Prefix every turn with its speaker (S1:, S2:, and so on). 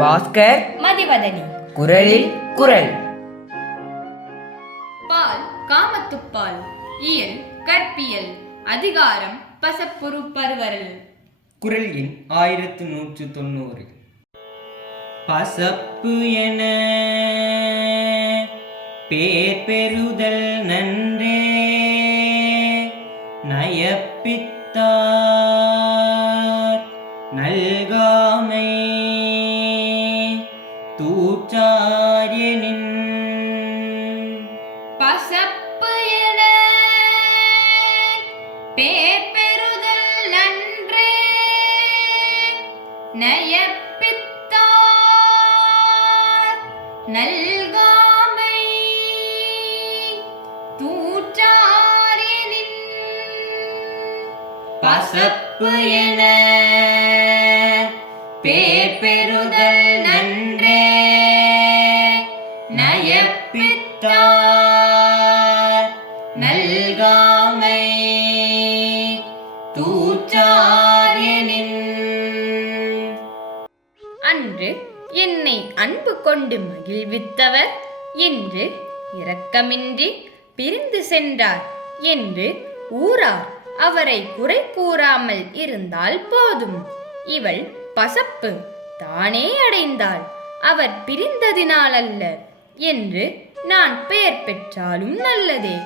S1: பாஸ்கர்
S2: மதிவதனி.
S1: குரலில் குரல்.
S3: பால் காமத்துப்பால் இயல் கற்பியல். அதிகாரம் பசப்புரு பருவரல்
S4: குரல் எண் ஆயிரத்து நூற்று தொண்ணூறு. பசப்பு என பேர் பெறுதல் நன்றே. நயப்பித்தார் தூச்சாரியனின்
S3: பசப்பு என பேர் பெறுதல் நன்றே. நயப்பித்தார் நல்காமை தூற்றாரினின்
S4: பசப்பு என பேர் பெறுதல் பிறப்பித்தார் நல்காமை
S3: அன்று என்னை அன்பு கொண்டு மகிழ்வித்தவர். இன்று இரக்கமின்றி பிரிந்து சென்றார். என்று ஊரார் அவரை குறை கூறாமல் இருந்தால் போதும். இவள் பசப்பு தானே அடைந்தாள். அவர் பிரிந்ததினாலல்ல. என்று நான் பெயர் பெற்றாலும் நல்லதே.